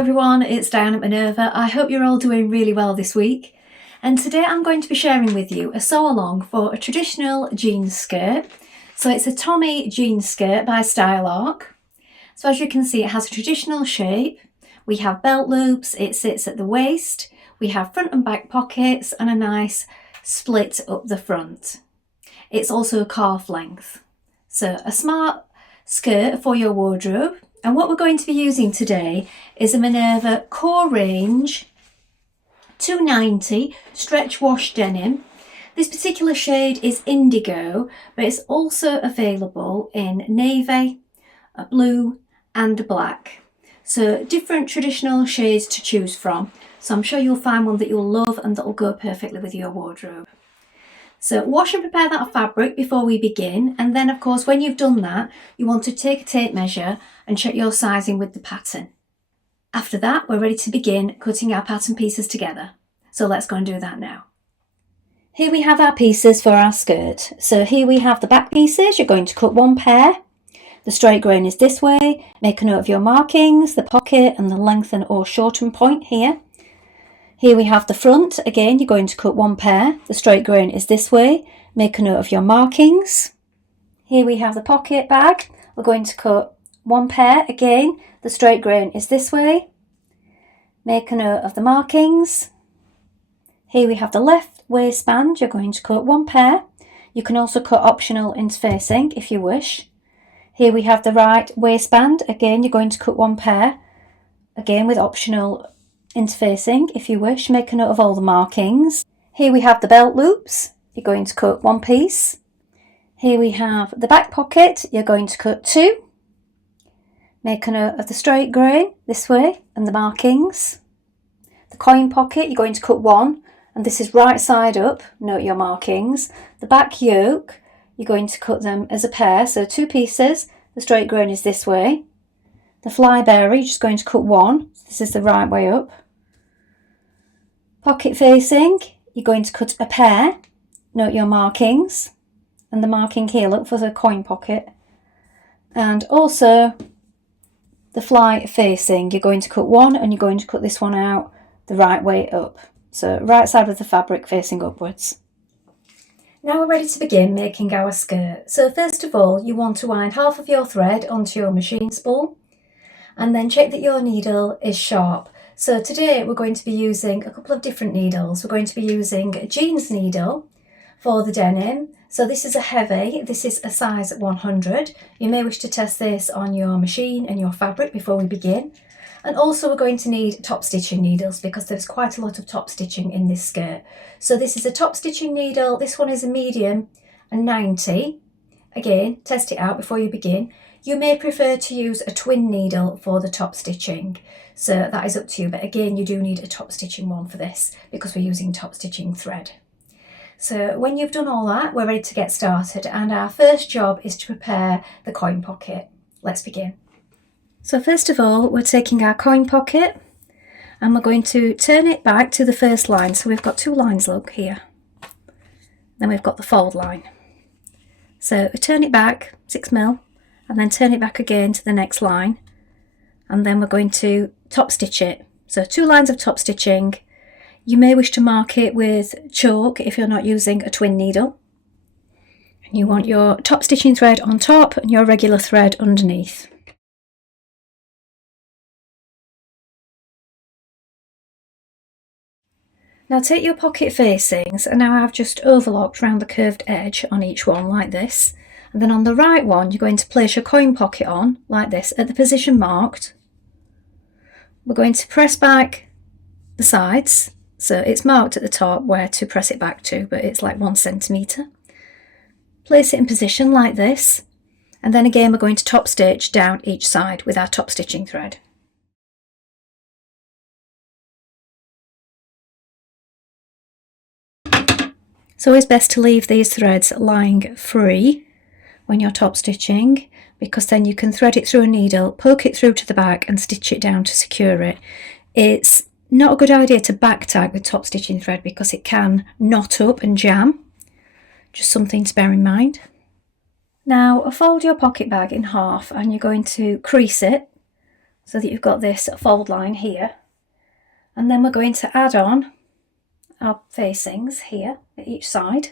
everyone, it's Dianne at Minerva. I hope you're all doing really well this week. And today I'm going to be sharing with you a sew along for a traditional jeans skirt. So it's a Tommie Jeans Skirt by Sewalong. So as you can see, it has a traditional shape. We have belt loops, it sits at the waist. We have front and back pockets and a nice split up the front. It's also a calf length. So a smart skirt for your wardrobe. And what we're going to be using today is a Minerva Core Range 290 Stretch Wash Denim. This particular shade is indigo, but it's also available in navy, blue and black. So different traditional shades to choose from. So I'm sure you'll find one that you'll love and that will go perfectly with your wardrobe. So wash and prepare that fabric before we begin, and then of course when you've done that you want to take a tape measure and check your sizing with the pattern. After that we're ready to begin cutting our pattern pieces together. So let's go and do that now. Here we have our pieces for our skirt. So here we have the back pieces. You're going to cut one pair. The straight grain is this way. Make a note of your markings, the pocket and the lengthen or shorten point here. Here we have the front. Again, you're going to cut one pair. The straight grain is this way. Make a note of your markings. Here we have the pocket bag. We're going to cut one pair. Again, the straight grain is this way. Make a note of the markings. Here we have the left waistband. You're going to cut one pair. You can also cut optional interfacing if you wish. Here we have the right waistband. Again, you're going to cut one pair. Again, with optional interfacing if you wish. Make a note of all the markings. Here we have the belt loops. You're going to cut one piece. Here we have the back pocket. You're going to cut two. Make a note of the straight grain this way and the markings. The coin pocket, you're going to cut one, and this is right side up. Note your markings. The back yoke, you're going to cut them as a pair, so two pieces. The straight grain is this way. The fly bearer, you're just going to cut one. This is the right way up. Pocket facing, you're going to cut a pair. Note your markings. And the marking here, look for the coin pocket. And also the fly facing, you're going to cut one and you're going to cut this one out the right way up. So right side of the fabric facing upwards. Now we're ready to begin making our skirt. So first of all, you want to wind half of your thread onto your machine spool. And then check that your needle is sharp. So today we're going to be using a couple of different needles. We're going to be using a jeans needle for the denim. So this is a heavy, this is a size 100. You may wish to test this on your machine and your fabric before we begin. And also we're going to need top stitching needles because there's quite a lot of top stitching in this skirt. So this is a top stitching needle. This one is a medium and 90. Again, test it out before you begin. You may prefer to use a twin needle for the top stitching, so that is up to you, but again you do need a top stitching one for this because we're using top stitching thread. So when you've done all that, we're ready to get started, and our first job is to prepare the coin pocket. Let's begin. So first of all, we're taking our coin pocket and we're going to turn it back to the first line. So we've got two lines, look here. Then we've got the fold line. So we turn it back 6mm. And then turn it back again to the next line, and then we're going to top stitch it. So two lines of top stitching. You may wish to mark it with chalk if you're not using a twin needle. And you want your top stitching thread on top and your regular thread underneath. Now take your pocket facings, and now I've just overlocked around the curved edge on each one like this. And then on the right one, you're going to place your coin pocket on, like this, at the position marked. We're going to press back the sides. So it's marked at the top where to press it back to, but it's like 1 centimetre. Place it in position like this. And then again, we're going to top stitch down each side with our top stitching thread. It's always best to leave these threads lying free when you're top stitching, because then you can thread it through a needle, poke it through to the back and stitch it down to secure it. It's not a good idea to back tag with top stitching thread because it can knot up and jam. Just something to bear in mind. Now fold your pocket bag in half and you're going to crease it. so that you've got this fold line here. And then we're going to add on our facings here at each side.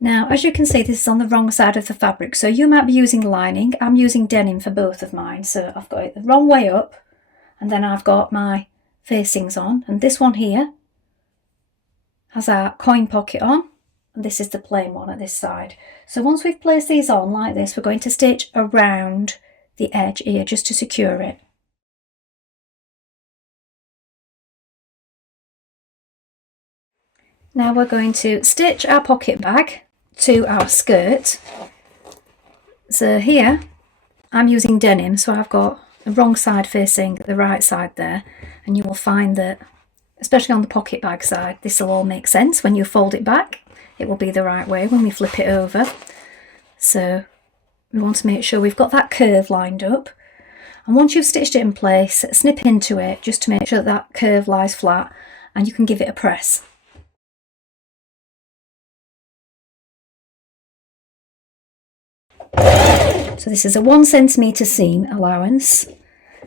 Now, as you can see, this is on the wrong side of the fabric, so you might be using lining. I'm using denim for both of mine, so I've got it the wrong way up, and then I've got my facings on, and this one here has our coin pocket on, and this is the plain one at this side. So once we've placed these on like this, we're going to stitch around the edge here just to secure it. Now we're going to stitch our pocket bag to our skirt. So here I'm using denim, so I've got the wrong side facing the right side there, and you will find that, especially on the pocket bag side, this will all make sense when you fold it back. It will be the right way when we flip it over. So we want to make sure we've got that curve lined up, and once you've stitched it in place, snip into it just to make sure that curve lies flat, and you can give it a press. So this is a 1 centimetre seam allowance,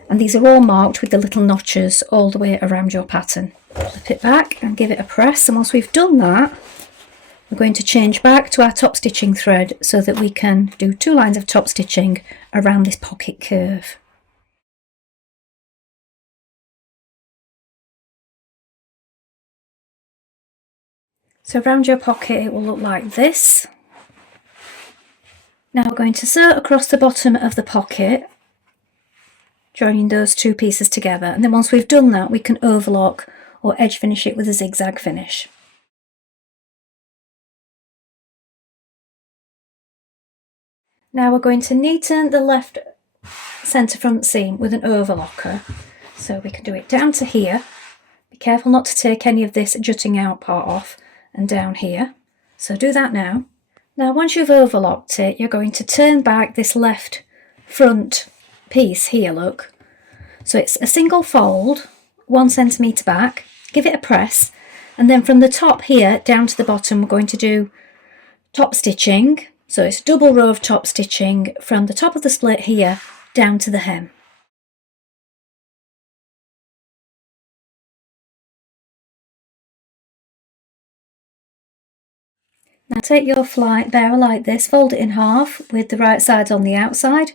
and these are all marked with the little notches all the way around your pattern. Flip it back and give it a press, and once we've done that, we're going to change back to our top stitching thread so that we can do 2 lines of top stitching around this pocket curve. So around your pocket it will look like this. Now we're going to sew across the bottom of the pocket, joining those 2 pieces together, and then once we've done that we can overlock or edge finish it with a zigzag finish. Now we're going to neaten the left centre front seam with an overlocker, so we can do it down to here. Be careful not to take any of this jutting out part off, and down here. So do that now. Now once you've overlocked it, you're going to turn back this left front piece here, look. So it's a single fold, 1 centimetre back, give it a press, and then from the top here down to the bottom we're going to do top stitching. So it's a double row of top stitching from the top of the split here down to the hem. Now take your fly bearer like this, fold it in half with the right side on the outside,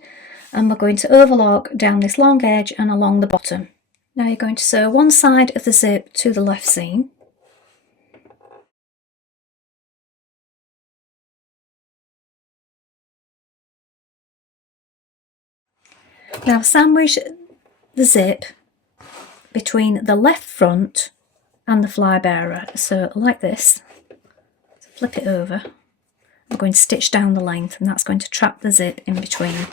and we're going to overlock down this long edge and along the bottom. Now you're going to sew one side of the zip to the left seam. Now sandwich the zip between the left front and the fly bearer, so like this. So flip it over. I'm going to stitch down the length, and that's going to trap the zip in between.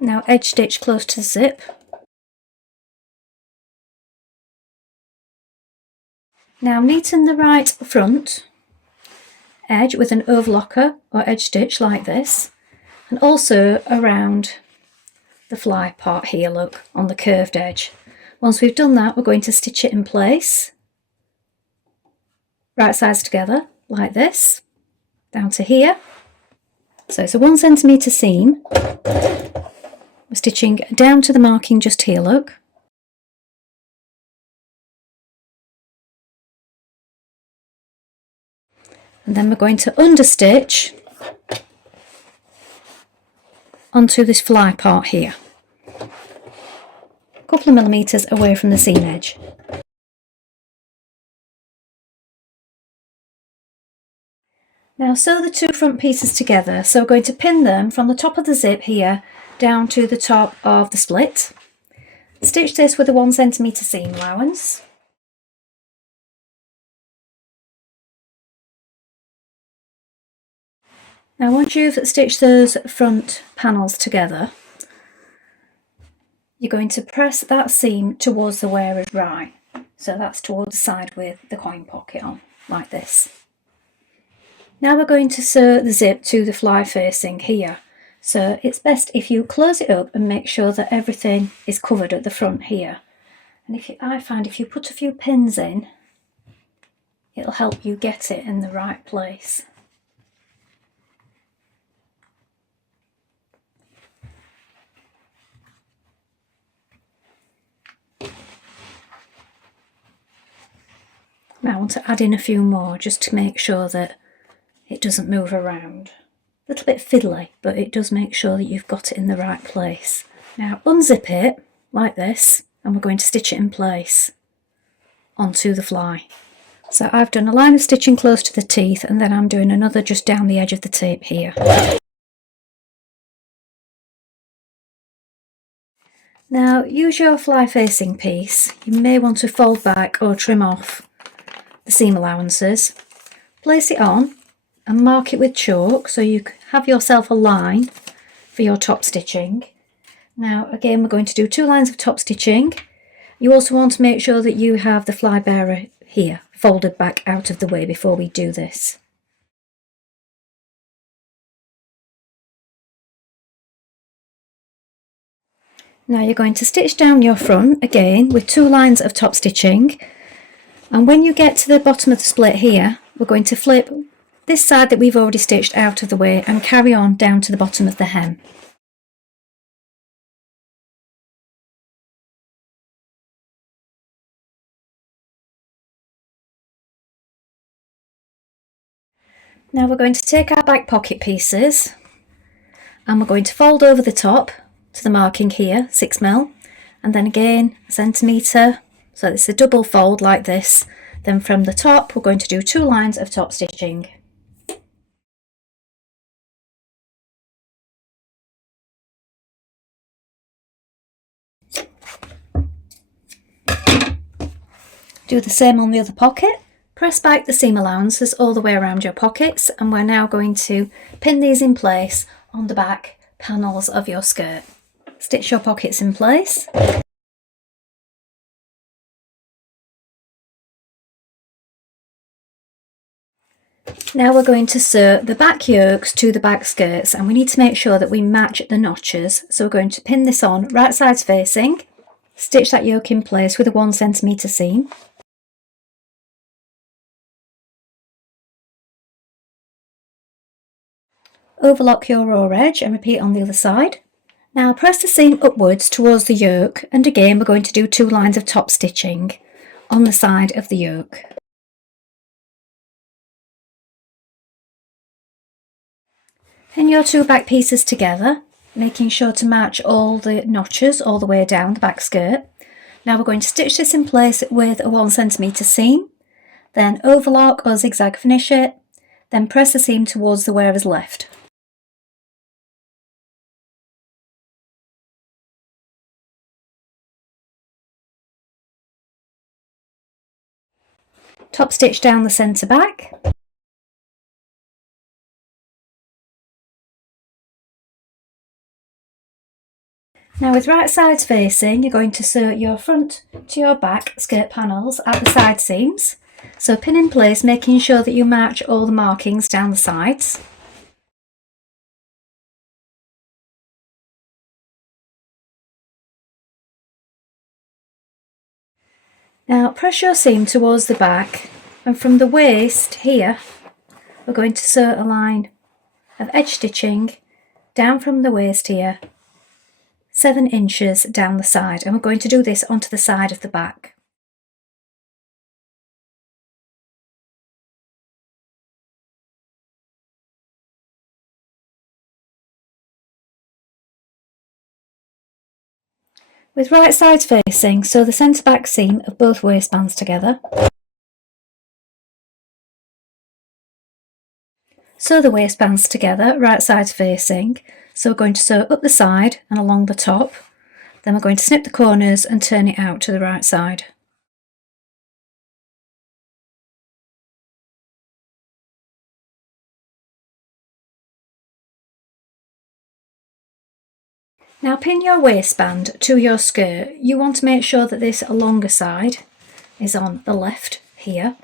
Now edge stitch close to the zip. Now neaten the right front edge with an overlocker or edge stitch like this, and also around the fly part here, look, on the curved edge. Once we've done that, we're going to stitch it in place, right sides together like this, down to here. So it's a 1 centimetre seam. We're stitching down to the marking just here, look. And then we're going to understitch onto this fly part here, a couple of millimetres away from the seam edge. Now sew the 2 front pieces together, so we're going to pin them from the top of the zip here down to the top of the split. Stitch this with a 1 centimetre seam allowance. Now once you've stitched those front panels together, you're going to press that seam towards the wearer's right. So that's towards the side with the coin pocket on, like this. Now we're going to sew the zip to the fly facing here. So it's best if you close it up and make sure that everything is covered at the front here. And I find if you put a few pins in, it'll help you get it in the right place. Now I want to add in a few more just to make sure that it doesn't move around. A little bit fiddly, but it does make sure that you've got it in the right place. Now unzip it like this, and we're going to stitch it in place onto the fly. So I've done a line of stitching close to the teeth, and then I'm doing another just down the edge of the tape here. Now use your fly facing piece. You may want to fold back or trim off the seam allowances. Place it on and mark it with chalk so you have yourself a line for your top stitching. Now again, we're going to do 2 lines of top stitching. You also want to make sure that you have the fly bearer here folded back out of the way before we do this. Now you're going to stitch down your front again with 2 lines of top stitching, and when you get to the bottom of the split here, we're going to flip this side that we've already stitched out of the way and carry on down to the bottom of the hem. Now we're going to take our back pocket pieces and we're going to fold over the top to the marking here, 6mm, and then again a centimetre, so it's a double fold like this. Then from the top we're going to do 2 lines of top stitching. Do the same on the other pocket. Press back the seam allowances all the way around your pockets, and we're now going to pin these in place on the back panels of your skirt. Stitch your pockets in place. Now we're going to sew the back yokes to the back skirts, and we need to make sure that we match the notches. So we're going to pin this on right sides facing, stitch that yoke in place with a 1cm seam. Overlock your raw edge and repeat on the other side. Now press the seam upwards towards the yoke, and again we're going to do 2 lines of top stitching on the side of the yoke. Pin your 2 back pieces together, making sure to match all the notches all the way down the back skirt. Now we're going to stitch this in place with a 1cm seam, then overlock or zigzag finish it, then press the seam towards the where is left. Top stitch down the centre back. Now with right sides facing, you're going to sew your front to your back skirt panels at the side seams. So pin in place, making sure that you match all the markings down the sides. Now press your seam towards the back, and from the waist here we're going to sew a line of edge stitching down from the waist here 7 inches down the side, and we're going to do this onto the side of the back. With right sides facing, sew the centre back seam of both waistbands together. Sew the waistbands together, right sides facing. So we're going to sew up the side and along the top. Then we're going to snip the corners and turn it out to the right side. Now pin your waistband to your skirt. You want to make sure that this longer side is on the left here.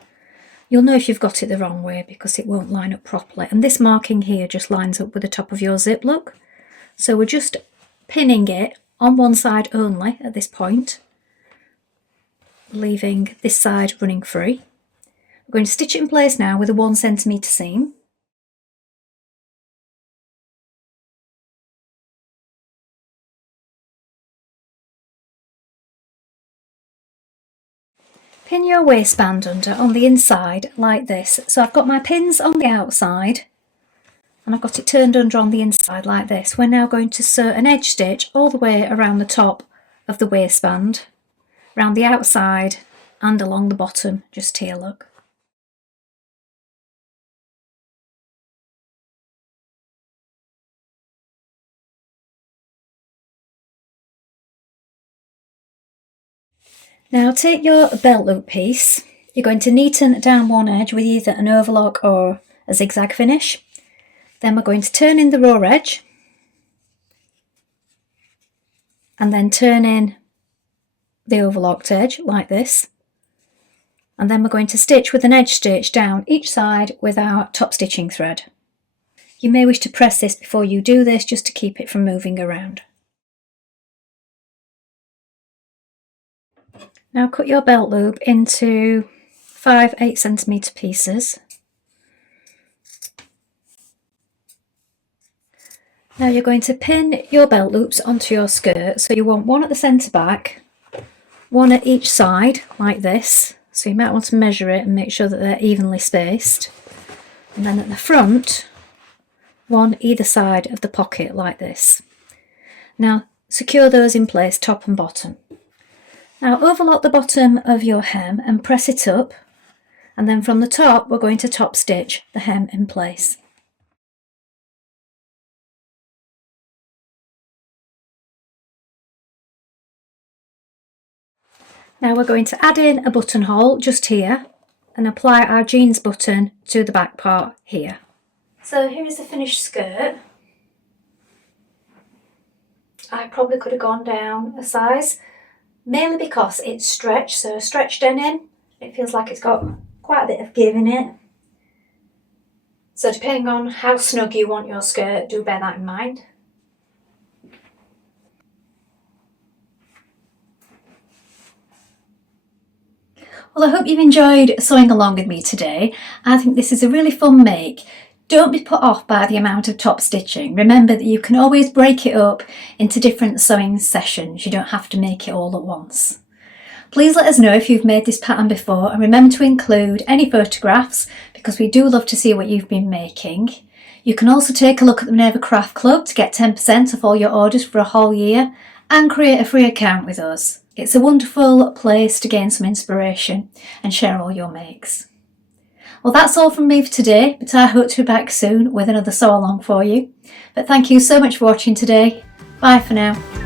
You'll know if you've got it the wrong way because it won't line up properly. And this marking here just lines up with the top of your zip look. So we're just pinning it on one side only at this point, leaving this side running free. We're We're going to stitch it in place now with a 1 cm seam. Pin your waistband under on the inside like this. So I've got my pins on the outside and I've got it turned under on the inside like this. We're now going to sew an edge stitch all the way around the top of the waistband, around the outside and along the bottom, just here, look. Now take your belt loop piece, you're going to neaten down one edge with either an overlock or a zigzag finish. Then we're going to turn in the raw edge and then turn in the overlocked edge like this. And then we're going to stitch with an edge stitch down each side with our top stitching thread. You may wish to press this before you do this just to keep it from moving around. Now cut your belt loop into 5 8cm pieces. Now you're going to pin your belt loops onto your skirt, so you want one at the centre back, one at each side like this, so you might want to measure it and make sure that they're evenly spaced, and then at the front one either side of the pocket like this. Now secure those in place top and bottom. Now overlock the bottom of your hem and press it up, and then from the top we're going to top stitch the hem in place. Now we're going to add in a buttonhole just here and apply our jeans button to the back part here. So here is the finished skirt. I probably could have gone down a size, mainly because it's stretched, so stretch denim, it feels like it's got quite a bit of give in it. So depending on how snug you want your skirt, do bear that in mind. Well, I hope you've enjoyed sewing along with me today. I think this is a really fun make. Don't be put off by the amount of top stitching. Remember that you can always break it up into different sewing sessions. You don't have to make it all at once. Please let us know if you've made this pattern before, and remember to include any photographs because we do love to see what you've been making. You can also take a look at the Minerva Craft Club to get 10% off all your orders for a whole year and create a free account with us. It's a wonderful place to gain some inspiration and share all your makes. Well, that's all from me for today, but I hope to be back soon with another sew along for you. But thank you so much for watching today. Bye for now.